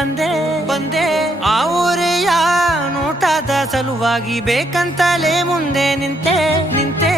ಬಂದೆ ಬಂದೆ ಆ ಊರೆಯ ನೋಟದ ಸಲುವಾಗಿ ಬೇಕಂತಲೇ ಮುಂದೆ ನಿಂತೆ ನಿಂತೆ